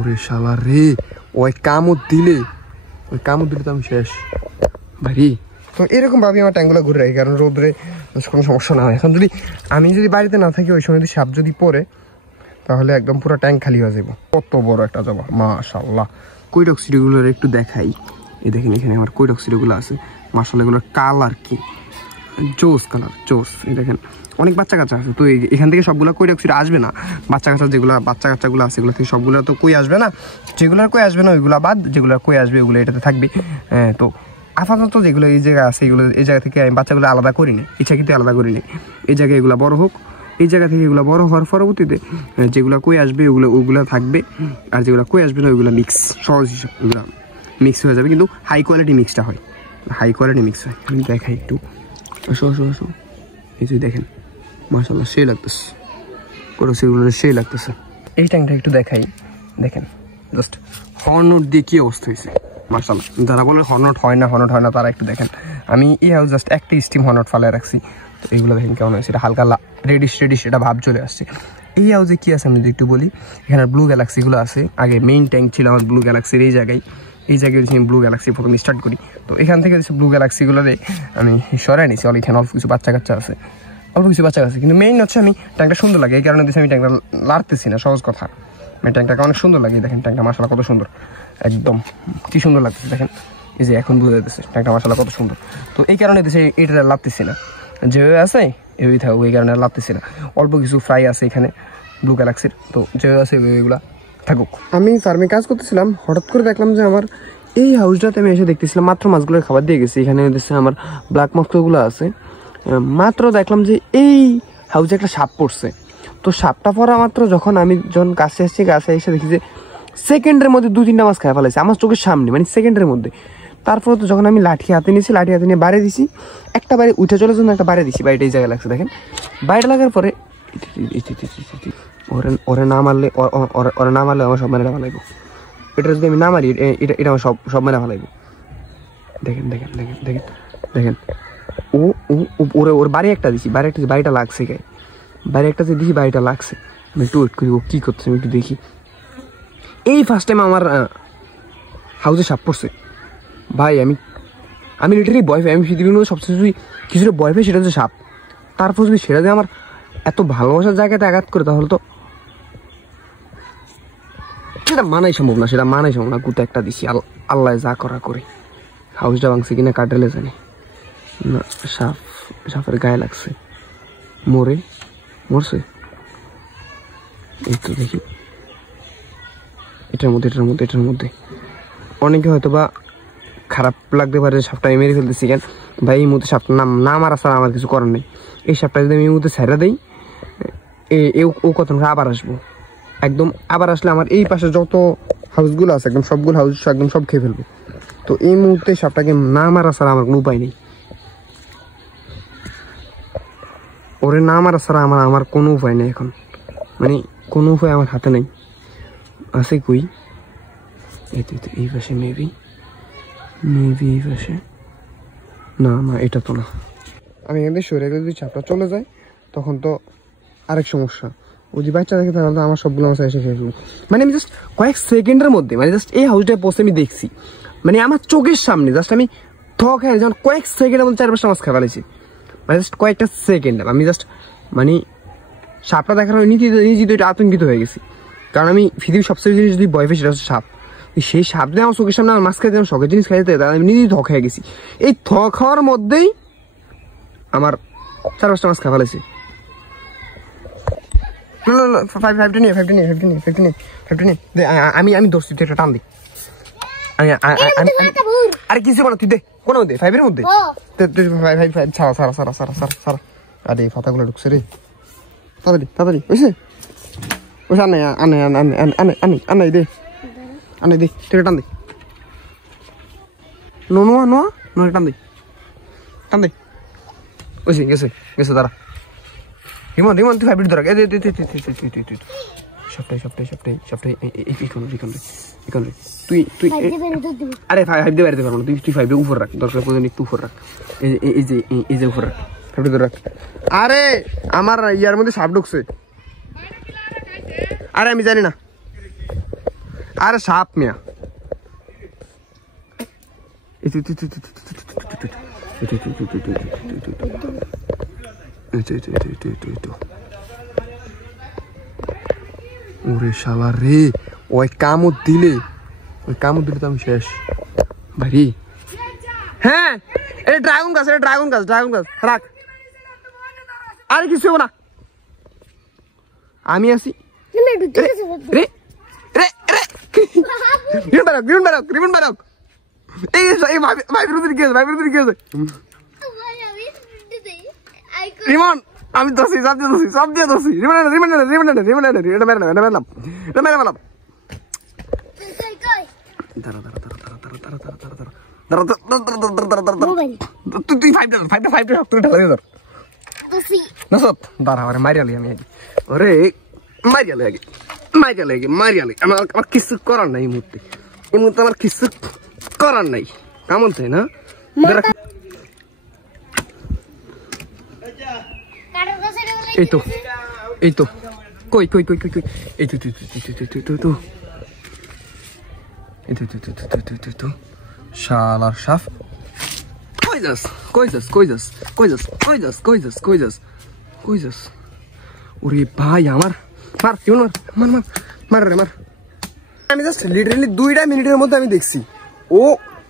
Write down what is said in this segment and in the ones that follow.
ওরে শালা রে, ওই কামড় দিলে তো আমি শেষ ভাই। তো এরকম ভাবে আমার ট্যাঙ্কগুলো ঘুরে রাখি, কারণ রোদ্রে কোনো সমস্যা না হয়। এখন আমি যদি বাড়িতে না থাকি, ওই সময় যদি সাপ যদি পড়ে, তাহলে একদম পুরো ট্যাঙ্ক খালি হয়ে যাবো। কত বড় একটা জবা, মাশাআল্লাহ। কৈডক্সিডিগুলোর একটু দেখাই, এই দেখেন এখানে আমার কৈডক্সিডিগুলো আছে। মাশাআল্লাহ, এগুলোর কালার কি জোস কালার, জোস। এই দেখেন অনেক বাচ্চা কাচ্চা আছে, তো এখান থেকে সবগুলো কৈডক্সিড আসবে না। বাচ্চা কাচ্চাগুলো আছে, এগুলো থেকে সবগুলো তো কই আসবে না। যেগুলোর কই আসবে না ওইগুলো বাদ, যেগুলো কই আসবে ওগুলো এটাতে থাকবে। তো আপাতত যেগুলো এই জায়গায় আছে, এগুলো এই জায়গা থেকে আমি বাচ্চাগুলো আলাদা করিনি, ইচ্ছা কিন্তু আলাদা করিনি। এই জায়গায় এগুলো বড় হোক, এই জায়গা থেকে এগুলো বড় হওয়ার পরবর্তীতে যেগুলো কই আসবে ওগুলো থাকবে, আর যেগুলো কই আসবে না ওইগুলো মিক্স, সহজ হিসাব ওগুলো মিক্স হয়ে যাবে। কিন্তু হাই কোয়ালিটি মিক্সটা হয়, হাই কোয়ালিটি মিক্স হয়। আমি দেখাই একটু, আসো এই যে দেখেন, মাশাআল্লাহ সেই লাগতেছে, কৈডক্সিডগুলো সেই লাগতেছে। এই ট্যাঙ্কটা একটু দেখাই, দেখেন জাস্ট হর্নট দিয়ে কি অবস্থা হয়েছে, মাশাআল্লাহ। যারা বলে হর্নট হয় না তারা একটু দেখেন। আমি এই হাউস জাস্ট একটা স্টিম হর্নট ফালায় রাখছি, তো এইগুলো দেখেন কেমন হয়েছে। এটা হালকা রেডিশ এটা ভাব চলে আসছে। এই হাউসে কি আছে আমি যদি একটু বলি, এখানে ব্লু গ্যালাক্সিগুলো আছে। আগে মেইন ট্যাঙ্ক ছিল আমার ব্লু গ্যালাক্সির, এই জায়গায় আমি ব্লু গ্যালাক্সি প্রথমে স্টার্ট করি। তো এখান থেকে ব্লু গ্যালাক্সিগুলোরে আমি সরাই নিছি। এখানে অল্প কিছু বাচ্চা কাচ্চা আছে, কিন্তু মেইন হচ্ছে আমি ট্যাঙ্কটা সুন্দর লাগে, এই কারণে আমি ট্যাঙ্কটা লাড়তেছি না, সহজ কথা। আমি ট্যাঙ্কটাকে অনেক সুন্দর লাগে, দেখেন ট্যাঙ্কটা মাশাআল্লাহ কত সুন্দর, একদম কি সুন্দর লাগতেছে দেখেন। এই যে এখন বুঝে যাচ্ছে ট্যাঙ্কটা মাশাআল্লাহ কত সুন্দর। তো এই কারণে এটা লাড়তেছি না, যেভাবে আছে এভাবেই থাকুক, এই কারণে লাড়তেছি না। অল্প কিছু ফ্রাই আছে এখানে ব্লু গ্যালাক্সির, তো যেভাবে আছে এগুলা থাকুক। আমি ফার্মে কাজ করতেছিলাম, হঠাৎ করে দেখলাম যে আমার এই হাউসটাতে আমি এসে দেখতেছিলাম, মাত্র মাছগুলোর খাবার দিয়ে গেছি। এখানে আমার ব্ল্যাক মস্কিটোগুলো আছে। মাত্র দেখলাম যে এই হাউসে একটা সাপ পড়ছে। তো সাপটা পড়া মাত্র যখন কাছে এসে দেখি যে সেকেন্ডের মধ্যে 2-3টা মাছ খায় ফেলাইছে আমার চোখের সামনে, মানে সেকেন্ডের মধ্যে। তারপরে তো যখন আমি লাঠি হাতে নিয়ে বাড়ি দিছি, একটা বাড়ি উঠে চলে জন্য একটা বাড়ি দিছি, বাড়িটা এই জায়গায় লাগছে দেখেন। বাড়িটা লাগার পরে ওরে না মারলে আমার সব মেরে ফেলাইব। এটা যদি আমি না মারি, এটা আমার সব মেরে ফেলাইব। দেখেন ওর বাড়ি একটা দিছি, বাড়িটা লাগছে গায়ে, বাড়ি একটা যে দিছি বাড়িটা লাগছে। আমি একটু ওয়েট করি ও কী করছে, আমি একটু দেখি। এই ফার্স্ট টাইম আমার হাউসে সাপ পড়ছে ভাই। আমি লিটারি ভয় পাই, আমি পৃথিবীর মধ্যে সবচেয়ে যদি কিছুটা ভয় পাই সেটা হচ্ছে সাপ। তারপর যদি সেটা দিয়ে আমার এত ভালোবাসার জায়গাতে আঘাত করে, তাহলে তো সেটা মানাই সম্ভব না। গুতে একটা দিছি, আল্লাহ যা করা করে। হাউসটা ভাঙছে কিনা কাটালে জানে না। সাপের গায়ে লাগছে, মরছে। এই তো দেখি এটার মধ্যে অনেকে হয়তো বা খারাপ লাগতে পারে, সাপটা আমি মেরে ফেলতেছি কেন ভাই। এই মুহূর্তে সাপটা না মারা ছাড়া আমার কিছু করার নেই। এই সাপটা যদি আমি এই মুহূর্তে ছেড়ে দিই, ও কত আবার আসবো, আবার আসলে আমার এই পাশে যত হাউসগুলো আছে একদম সবগুলো হাউস একদম সব খেয়ে ফেলবো। তো এই মুহূর্তে সাপটাকে না মারা ছাড়া আমার কোনো উপায় নেই। ওরে না মারা ছাড়া আমার কোনো উপায় নেই এখন, মানে কোনো উপায় আমার হাতে নেই। আছে কই এই পাশে মেবি এই পাশে, না এটা তো না। আমি এখান থেকে সরে গেলে যদি সাপটা চলে যায় তখন তো আরেক সমস্যা। ও যদি বাচ্চা দেখে তাহলে আমার সবগুলো মাছ এসে শেষ হলো। মানে আমি জাস্ট কয়েক সেকেন্ডের মধ্যে, মানে জাস্ট এই হাউসটায় পৌঁছে আমি দেখছি, মানে আমার চোখের সামনে জাস্ট আমি যখন কয়েক সেকেন্ডের মধ্যে 4-5টা মাছ খাওয়া ফেলেছি, মানে জাস্ট কয়েকটা সেকেন্ড। আমি জাস্ট মানে সাপটা দেখার নিজে তো আতঙ্কিত হয়ে গেছি, কারণ আমি পৃথিবীর সবচেয়ে জিনিস যদি ভয় পাই সেটা হচ্ছে সাপ। সেই সাপ দিয়ে আমার চোখের সামনে আমার মাছ খাইতে, আমার শখের জিনিস খাইতে, তাহলে আমি নিজেই হয়ে গেছি। এই খাওয়ার মধ্যেই আমার 4-5টা মাছ খাওয়া ফেলেছি। আমি ধরছি, তুই একটা টান দি। আরে কিছু বলো, তুই দে কোন মধ্যে 5-এর মধ্যে সারা। আরে ফাতাগুলো ঢুকছে রে, তাড়াতাড়ি বুঝছে? আনে দে তুই টান দে, নোয়া টান দে বুঝছি, গেছে তারা। হিমন তুই 5 মিনিট ধরা সবটাই তুই আরে 5 দিয়ে বেরোতে পারবো না, তুই 5 উপর রাখ, দরকার প্রয়োজন একটু উপর রাখ। এই যে উপর রাখ, 5 ধরে রাখ। আরে আমার ইয়ার মধ্যে সাপ ঢুকছে, আরে আমি জানি না। আরে সাপ মিয়া ওরে শালা রে, ওই কামড় দিলে তো আমি শেষ ভাই। হ্যাঁ এটা ড্রাগন গাছ, রাখ, আরে কিছু না, আমি আছি। রিমন আমি দোষী, সব দিয়ে দোষী। তুই মারিয়ালি আমি ওরে মারিয়ালি আমার কিছু করার নাই। এই মুহূর্তে আমার কিছু করার নাই। কেমন তাই না? এই তো কই শালার সাপ। কই যাস? ওরে ভাই আমার মার রে মার। আমি জাস্ট লিটারালি 2টা মিনিটের মধ্যে আমি দেখছি ও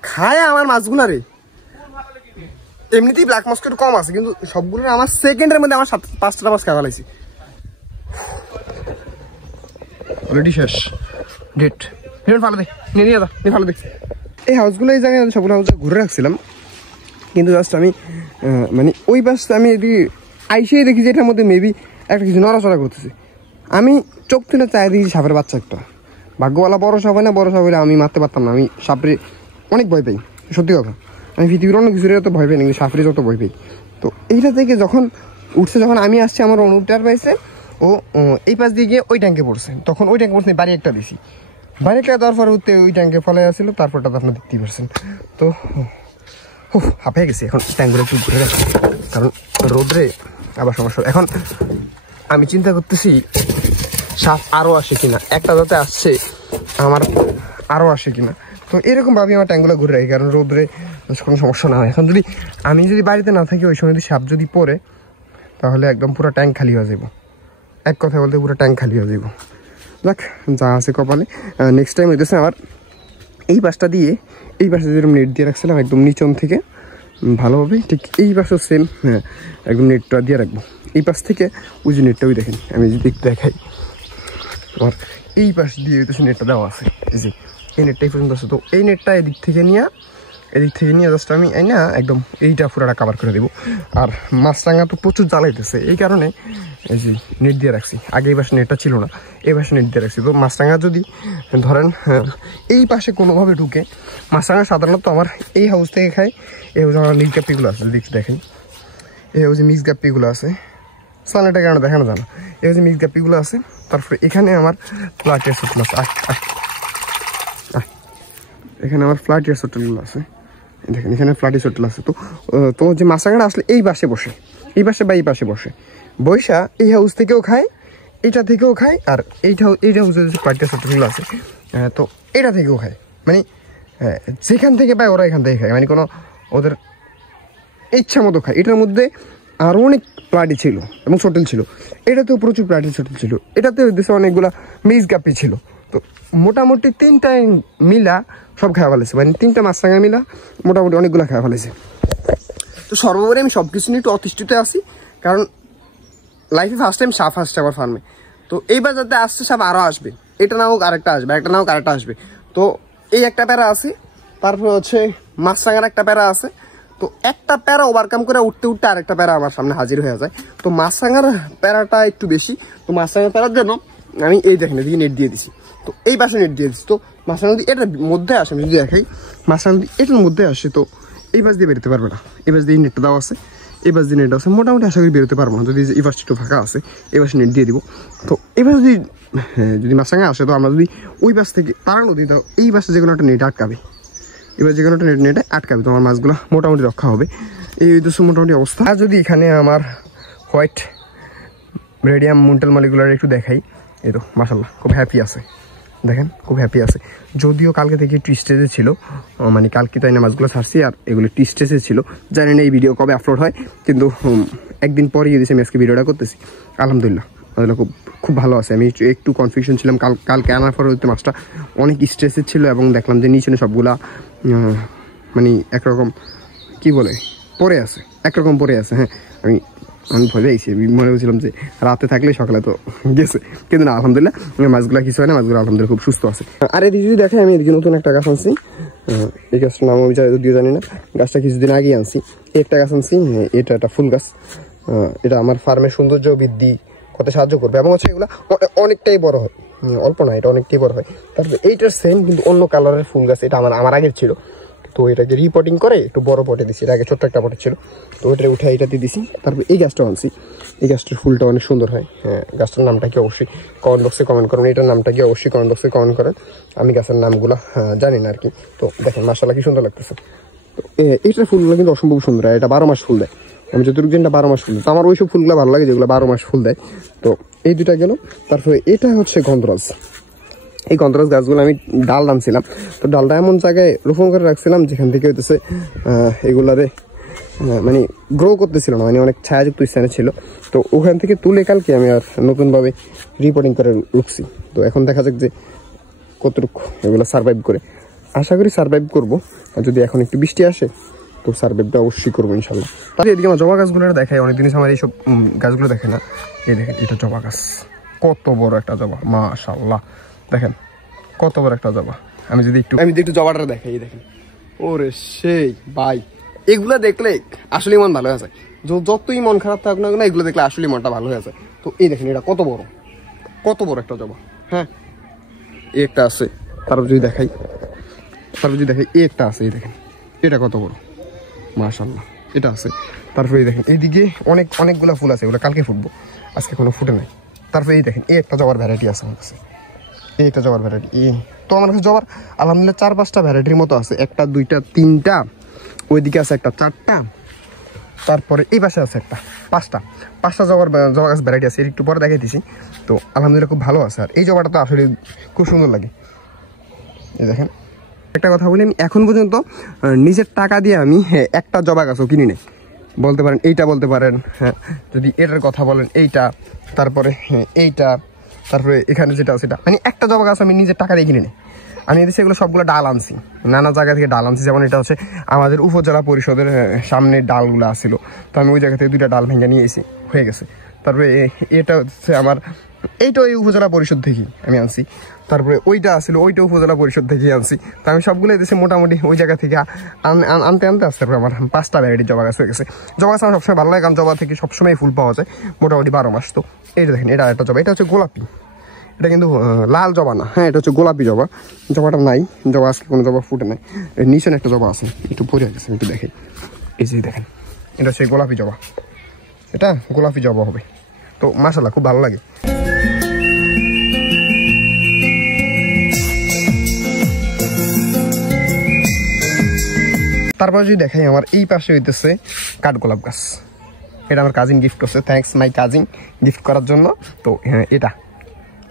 খায় আমার মাছগুলা রে। এমনিতেই ব্ল্যাক মস্কিটো কম আছে, কিন্তু সবগুলো আমার সেকেন্ডের মধ্যে আমার 5টা মাছ খাওয়া লাইছি। অলরেডি শেষ ডেট। ফালো দে, ফালো দে। এই হাউসগুলো এই জায়গায় সবগুলো হাউস ঘুরে রাখছিলাম, কিন্তু জাস্ট আমি মানে ওই পাশে আমি এদিকে আইসেই দেখি যে এটার মধ্যে মেবি একটা কিছু নড়াচড়া করতেছে। আমি চোখ তুলে চাই দেখি সাপের বাচ্চা একটা। ভাগ্যওয়ালা বড় সাপ হয় না, বড় সাপ হলে আমি মারতে পারতাম না। আমি সাপরে অনেক ভয় পাই, সত্যি কথা। আমি পৃথিবীর অনেক কিছুর যত ভয় পাই না, কিন্তু সাপরে যত ভয় পাই। তো এইটা থেকে যখন উঠছে, যখন আমি আসছি আমার অনুপটার পাইছে, ও এই পাশ দিয়ে গিয়ে ওই ট্যাঙ্কে পড়ছে। তখন ওই ট্যাঙ্কে পড়ছে বাড়ি একটা দিছি, বাড়ি একটা দেওয়ার পর উঠতে ওই ট্যাঙ্কে ফলে আসছিল। তারপরটা তো আপনার দেখতেই পারছেন। তো হাঁপিয়ে গেছি এখন, ট্যাঙ্কগুলো একটু ঘুরে গেছে, কারণ রোদ্রে আবার সমস্যা। এখন আমি চিন্তা করতেছি সাপ আরও আসে কিনা, একটা যাতে আসছে আমার আরও আসে কিনা। তো এরকম ভাবে আমার ট্যাঙ্কগুলো ঘুরে রাখি, কারণ রোদ্রে কোনো সমস্যা না হয়। এখন আমি যদি বাড়িতে না থাকি, ওই সময় যদি সাপ যদি পড়ে, তাহলে একদম পুরো ট্যাঙ্ক খালি হয়ে যাব। এক কথা বলতে পুরো ট্যাঙ্ক খালি হয়ে যাব। দেখ যা আছে কপালে। নেক্সট টাইম হইতেছে আমার এই পাশটা দিয়ে, এই পাশে যেরকম নেট দিয়ে রাখছিলাম একদম নিচন থেকে ভালোভাবে, ঠিক এই পাশেও সেম একদম নেটটা দিয়ে রাখবো। এই পাশ থেকে ওই যে নেটটা, ওই দেখেন আমি যদি একটু দেখাই, আমার এই পাশ দিয়ে হইতেছে নেটটা দেওয়া আছে। এই যে এই নেটটাই পর্যন্ত আছে। তো এই নেটটা এদিক থেকে নিয়ে জাস্ট আমি না একদম এইটা পুরোটা কাভার করে দেবো। আর মাছরাঙা তো প্রচুর জ্বালাইতেছে, এই কারণে এই যে নেট দিয়ে রাখছি। আগে এই পাশে নেটটা ছিল না, এই পাশে নেট দিয়ে রাখছি। তো মাছরাঙা যদি ধরেন এই পাশে কোনোভাবে ঢুকে, মাছরাঙা সাধারণত আমার এই হাউস থেকে খায়। এই হাউসে আমার মিক্স গাপ্পিগুলো আছে, যদি একটু দেখেন। এই হাউসে মিক্স গাপ্পিগুলো আছে, সানলাইটের কারণে দেখানো যায় না। এই হাউসে মিক্স গাপ্পিগুলো আছে। তারপরে এখানে আমার ফ্লাটের হোটেল আছে, এখানে আমার ফ্লাটের হোটেলগুলো আছে। দেখেন এখানে ফ্লাটিস হোটেল আছে। তো যে মাছরাঙাটা আসলে এই পাশে বসে, এই পাশে বা এই পাশে বসে বৈশা এই হাউস থেকেও খায়, এইটা থেকেও খায়, আর এইটা হাউসে যে ফ্লাটিস হোটেলগুলো আছে, তো এটা থেকেও খায়। মানে যেখান থেকে পায় ওরা এখান থেকে খায়, মানে কোনো ওদের ইচ্ছা মতো খায়। এটার মধ্যে আরও অনেক প্লাটি ছিল এবং হোটেল ছিল, এটাতেও প্রচুর প্লাটিস হোটেল ছিল, এটাতে দেশে অনেকগুলা মিক্স গাপ্পি ছিল। তো মোটামুটি 3টায় মিলা সব খাওয়া ফেলেছে, মানে 3টা মাছরাঙা মিলা মোটামুটি অনেকগুলো খাওয়া ফেলেছে। তো সর্বোপরি আমি সব কিছু নিয়ে একটু অতিষ্ঠিত আছি, কারণ লাইফে ফার্স্ট টাইম সাপ আসছে আমার ফার্মে। তো এইবার যাতে আসছে সাপ আরও আসবে, এটা না হোক আরেকটা আসবে, একটা না হোক আরেকটা আসবে। তো এই একটা প্যারা আছে, তারপর হচ্ছে মাছরাঙার একটা প্যারা আছে। তো একটা প্যারা ওভারকাম করে উঠতে আরেকটা প্যারা আমার সামনে হাজির হয়ে যায়। তো মাছরাঙার প্যারাটা একটু বেশি। তো মাছরাঙার প্যারার জন্য আমি এই দেখেন এদিকে নেট দিয়ে দিছি, তো এই পাশে নেট দিয়ে দিচ্ছি। তো মাছরাঙা যদি এটার মধ্যে আসে, আমি যদি দেখাই, মাছরাঙা যদি এটার মধ্যে আসে, তো এই পাশ দিয়ে বেরোতে পারবে না। এই পাশ দিয়ে নেটটা দেওয়া আছে, এই পাশ দিয়ে নেট আছে, মোটামুটি আশা করি বেরোতে পারবো না। যদি এই পাশটা একটু ফাঁকা আছে, এই পাশে নেট দিয়ে দিব। তো এবার যদি মাছরাঙা আসে, তো আমরা যদি ওই পাশ থেকে তাড়ানো দিই, তো এই পাশে যে কোনো একটা নেট আটকাবে, এবার যে কোনো একটা নেটে আটকাবে, তো আমার মাছগুলো মোটামুটি রক্ষা হবে। এই তো মোটামুটি অবস্থা। আর যদি এখানে আমার হোয়াইট রেডিয়াম মুন্টাল মালিগুলার একটু দেখাই, এই তো মাশাআল্লাহ খুব হ্যাপি আছে, দেখেন খুব হ্যাপি আছে। যদিও কালকে থেকে একটু স্টেজে ছিল, মানে কালকে তাই না মাছগুলো ছাড়ছি আর এগুলো একটু স্টেজে ছিল, জানি না এই ভিডিও কবে আপলোড হয়, কিন্তু একদিন পরে দিয়েছি আমি আজকে ভিডিওটা করতেছি। আলহামদুলিল্লাহ মাছগুলো খুব খুব ভালো আছে। আমি একটু কনফিউশন ছিলাম কালকে আনার পর হয়তো মাছটা অনেক স্ট্রেসের ছিল এবং দেখলাম যে নিচে সবগুলা মানে একরকম কি বলে পরে আছে, একরকম পরে আছে। হ্যাঁ আমি ভয় পেয়েছি, মনে করছিলাম যে রাতে থাকলে সকালে তো গেছে, কিন্তু না আলহামদুলিল্লাহ মাছগুলো কিছু হয় না, মাছগুলো আলহামদুলিল্লাহ খুব সুস্থ আছে। আর এদিকে যদি দেখে আমি এদিকে নতুন একটা গাছ আনছি, এই গাছটার নাম আমি যদিও জানি না, গাছটা কিছুদিন আগেই আনছি। একটা গাছ আনছি, এটা একটা ফুল গাছ, এটা আমার ফার্মের সৌন্দর্য বৃদ্ধি করতে সাহায্য করবে এবং হচ্ছে এগুলো অনেকটাই বড় হয়, অল্প না, এটা অনেকটাই বড় হয়। তারপরে এইটার সেম কিন্তু অন্য কালারের ফুল গাছ, এটা আমার আগের ছিল, তো এটাকে রিপোর্টিং করে একটু বড় পটে দিছি, এর আগে ছোট্ট একটা পটে ছিল, তো ওইটা উঠে এইটাতে দিছি। তারপর এই গাছটা আনছি, এই গাছটার ফুলটা অনেক সুন্দর হয়। হ্যাঁ গাছটার নামটা কি অবশ্যই কমেন্ট বক্সে কমেন্ট করুন, এটার নামটা কি অবশ্যই কমেন্ট বক্সে কমেন্ট করেন, আমি গাছের নামগুলো জানি না আর কি। তো দেখেন মাশাআল্লাহ কি সুন্দর লাগতেছে। তো এইটার ফুলগুলো কিন্তু অসম্ভব সুন্দর, এটা 12 মাস ফুল দেয়, আমি যতটুকু জানি 12 মাস ফুল দেয়, তো আমার ওইসব ফুলগুলো ভালো লাগে যেগুলো 12 মাস ফুল দেয়। তো এই দুটা গেল। তারপরে এটা হচ্ছে গন্ধরাজ, এই গন্ধরাজ গাছগুলো আমি ডাল আনছিলাম, তো ডালটা এমন জায়গায় রোপণ করে রাখছিলাম যেখান থেকে হইতেছে এগুলারে মানে গ্রো করতেছিল না, মানে অনেক ছায়াযুক্ত স্থানে ছিল, তো ওখান থেকে তুলে কালকে আমি আর নতুনভাবে রিপোর্টিং করে রুখছি। তো এখন দেখা যাক যে কতটুকু এগুলো সারভাইভ করে, আশা করি সারভাইভ করবো, আর যদি এখন একটু বৃষ্টি আসে তো সারভাইভটা অবশ্যই করবো ইনশাল্লাহ। তাহলে এদিকে আমার জবা গাছগুলো দেখায়, অনেক জিনিস আমার এইসব গাছগুলো দেখে না। এই দেখেন এটা জবা গাছ, কত বড় একটা জবা, মাশাআল্লাহ দেখেন কত বড় একটা জবা। আমি যদি একটু জবাটা দেখাই, এই দেখেন ওরে সেই ভাই, এগুলো দেখলে আসলে মন ভালো হয়ে যায়, যতই মন খারাপ থাকুক না এগুলো দেখলে আসলে মনটা ভালো হয়ে যায়। তো এই দেখেন এটা কত বড় একটা জবা। হ্যাঁ একটা আছে, তারপর যদি দেখাই একটা আছে, এই দেখেন এটা কত বড়, মাশাআল্লাহ এটা আছে। তারপরে এই দেখেন এইদিকে অনেকগুলো ফুল আছে, ওগুলো কালকে ফুটবো, আজকে কোনো ফুটে নাই। তারপরে এই দেখেন এই একটা জবার ভ্যারাইটি আছে আমার কাছে, এই একটা জবার ভ্যারাইটি, তো আমার কাছে জবার আলহামদুলিল্লাহ 4-5টা ভ্যারাইটির মতো আছে, 1টা 2টা 3টা, ওইদিকে আছে একটা 4টা, তারপরে এই পাশে আছে একটা 5টা জবা গাছ ভ্যারাইটি আছে, একটু পরে দেখাই দিছি। তো আলহামদুলিল্লাহ খুব ভালো আছে। আর এই জবাটা তো আসলে খুব সুন্দর লাগে, এই দেখেন। একটা কথা বলি, আমি এখন পর্যন্ত নিজের টাকা দিয়ে আমি একটা জবা গাছও কিনি নাই, বলতে পারেন এইটা, বলতে পারেন হ্যাঁ যদি এটার কথা বলেন এইটা, তারপরে এইটা, তারপরে এখানে যেটা আছে সেটা, মানে একটা জবা গাছ আমি নিজের টাকা দিয়ে কিনে নিই। আমি এদেশে এগুলো সবগুলো ডাল আনছি, নানা জায়গা থেকে ডাল আনছি, যেমন এটা হচ্ছে আমাদের উপজেলা পরিষদের সামনে ডালগুলো আসছিল, তো আমি ওই জায়গা থেকে 2টা ডাল ভেঙে নিয়ে এসে হয়ে গেছে। তারপরে এটা হচ্ছে আমার এইটাও এই উপজেলা পরিষদ থেকেই আমি আনছি, তারপরে ওইটা আসছিল ওইটা উপজেলা পরিষদ থেকেই আনছি। তো আমি সবগুলো এদেশে মোটামুটি ওই জায়গা থেকে আনতে আসতে তারপরে আমার 5টা ভ্যারাইটি জবা গাছ হয়ে গেছে। জবা গাছ আমার সবসময় ভালো লাগে, কারণ জবা থেকে সবসময় ফুল পাওয়া যায় মোটামুটি 12 মাস। তো এইটা দেখেন এটা একটা জবা, এটা হচ্ছে গোলাপি, এটা কিন্তু লাল জবা না, হ্যাঁ এটা হচ্ছে গোলাপি জবা, জবাটা নাই, জবা আজকে কোনো জবা ফুটে নাই। নিচে একটা জবা আছে একটু পরে গেছে, একটু দেখেন, এই যে দেখেন এটা হচ্ছে গোলাপি জবা, এটা গোলাপি জবা হবে। তো মাশাআল্লাহ খুব ভালো লাগে। তারপর যদি দেখাই আমার এই পাশে হইতেছে কাঠগোলাপ গাছ, এটা আমার কাজিন গিফট করছে, থ্যাঙ্কস মাই কাজিন গিফট করার জন্য। তো হ্যাঁ এটা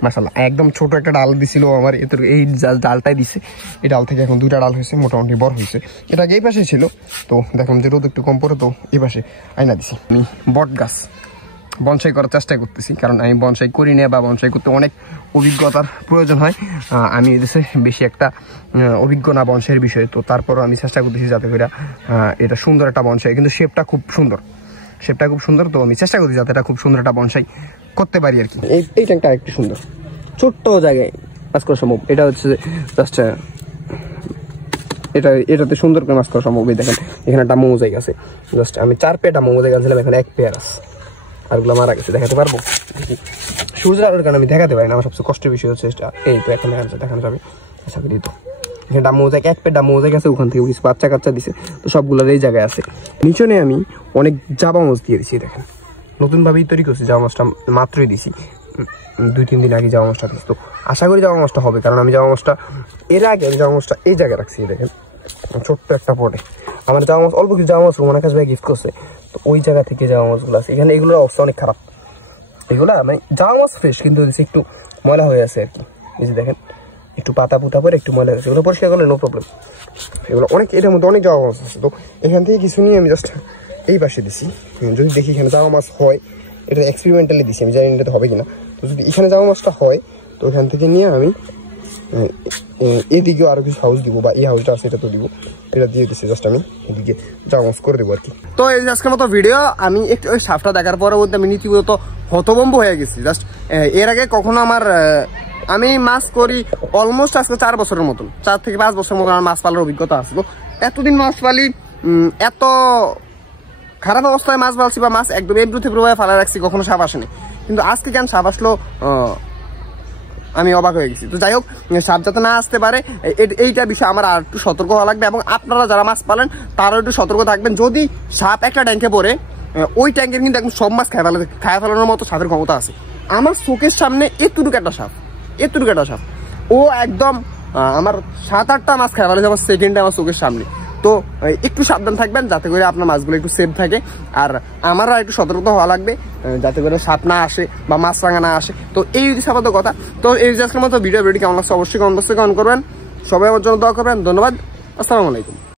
মাশাআল্লাহ একদম ছোট একটা ডাল দিছিল আমার, এই ডালটাই দিছে, এই ডাল থেকে এখন 2টা ডাল হয়েছে, মোটামুটি বড় হয়েছে। এটা আগে এই পাশে ছিল, তো দেখলাম যে রোদ একটু কম পড়ে, তো এই পাশে আইনা দিছি। আমি বট গাছ বনসাই করার চেষ্টা করতেছি, কারণ আমি বনসাই করি না, বা বনসাই করতে অনেক অভিজ্ঞতার প্রয়োজন হয়। আমি এদেশে বেশি একটা অভিজ্ঞ না বনসাইয়ের বিষয়ে, তো তারপরও আমি চেষ্টা করতেছি যাতে করে এটা সুন্দর একটা বনসাই, কিন্তু শেপটা খুব সুন্দর, তো আমি চেষ্টা করতেছি যাতে এটা খুব সুন্দর একটা বনসাই করতে পারি আর কি। এই ট্যাঙ্কটা একটু সুন্দর, ছোট্ট জায়গায় কাজ করা সম্ভব, এটা হচ্ছে জাস্ট এটাতে সুন্দর করে মাছ করা সম্ভব। এই দেখেন এখানে একটা মোজাইক আছে, জাস্ট আমি 4 পেয়ার মোজাইক আনছিলাম, এখানে 1 পেয়ার আছে, আরগুলো মারা গেছে, দেখাতে পারবো সূর্যের আলোর কারণে আমি দেখাতে পারি না, আমার সবচেয়ে কষ্টের বিষয় হচ্ছে এই তো এখন দেখানো যাবে আশা করি। তো এখানে ডামোজাইক 1 পেয়ার ডামোজাইক আছে, ওখান থেকে কিছু বাচ্চা কাচ্চা দিছে, তো সবগুলোর এই জায়গায় আছে। নিচনে আমি অনেক জাবা মাছ দিয়ে দিছি, দেখেন নতুনভাবেই তৈরি করছি, জাবা মাছটা মাত্রই দিছি, 2-3 দিন আগে জাবা মাছটা দিচ্ছি। তো আশা করি জাবা মাছটা হবে, কারণ আমি জাবা মাছটা এর আগে জাবা মাছটা এই জায়গায় রাখছি, দেখেন ছোট্ট একটা পটে। আমার জাবা মাছ অল্প কিছু জাবা মাছ রোমান আকাশ ভাই গিফট করছে, তো ওই জায়গা থেকে জাবা মাছগুলো আছে, এখানে এগুলোর অবস্থা অনেক খারাপ, এগুলা মানে জাবা মাছ ফ্রেশ কিন্তু একটু ময়লা হয়ে আছে আর কি। এই যে দেখেন একটু পাতা পুতা পরে একটু ময়লা গেছে, এগুলো পরিষ্কার করলে নো প্রবলেম। এগুলো অনেক, এটার মধ্যে অনেক জামা মাছ আছে, তো এখান থেকে কিছু নিয়ে আমি জাস্ট এই পাশে দিছি, যদি দেখি এখানে জামা মাছ হয়, এটা এক্সপেরিমেন্টালি দিছি, আমি জানি এটাতে হবে কিনা। তো যদি এখানে জামা মাছটা হয় তো এখান থেকে নিয়ে আমি এদিকেও আরো কিছু হাউস দিব, বা এই হাউসটা আছে এটা তো দিব, এটা দিয়ে দিচ্ছি জাস্ট আমি এদিকে জামা মাছ করে দেবো আর কি। তো এই আজকের মতো ভিডিও, আমি একটু ওই সাপটা দেখার পরে বলতে আমি নীতিগত হতভম্ব হয়ে গেছি। জাস্ট এর আগে কখনো আমার আমি মাছ করি অলমোস্ট আজকে 4 বছরের মতন, 4 থেকে 5 বছরের মতন আমার মাছ পালার অভিজ্ঞতা আসলো। এতদিন মাছ পালি, এত খারাপ অবস্থায় মাছ পালছি বা মাছ একদম এমব্রুথে প্রভাবে ফালা রাখছি, কখনো সাপ আসেনি। কিন্তু আজকে কেন সাপ আসলো আমি অবাক হয়ে গেছি। তো যাই হোক, সাপ যাতে না আসতে পারে এইটা বিষয়ে আমার আর একটু সতর্ক হওয়া লাগবে, এবং আপনারা যারা মাছ পালেন তারাও একটু সতর্ক থাকবেন। যদি সাপ একটা ট্যাঙ্কে পড়ে, ওই ট্যাঙ্কের কিন্তু একদম সব মাছ খায় ফেলানোর মতো সাপের ক্ষমতা আছে। আমার চোখের সামনে এতটুকু একটা সাপ, ও একদম আমার 7-8টা মাছ খায় ফেলেছে আমার সেকেন্ডে আমার চোখের সামনে। তো একটু সাবধান থাকবেন যাতে করে আপনার মাছগুলো একটু সেফ থাকে, আর আমারও একটু সতর্ক হওয়া লাগবে যাতে করে সাপ না আসে বা মাছ রাঙা না আসে। তো এই যদি সাপাত কথা, তো এই আজকের মতো ভিডিও কেমন লাগছে অবশ্যই কমেন্ট বক্সে কমেন্ট করবেন। সবাই আমার জন্য দোয়া করবেন। ধন্যবাদ, আসসালামু আলাইকুম।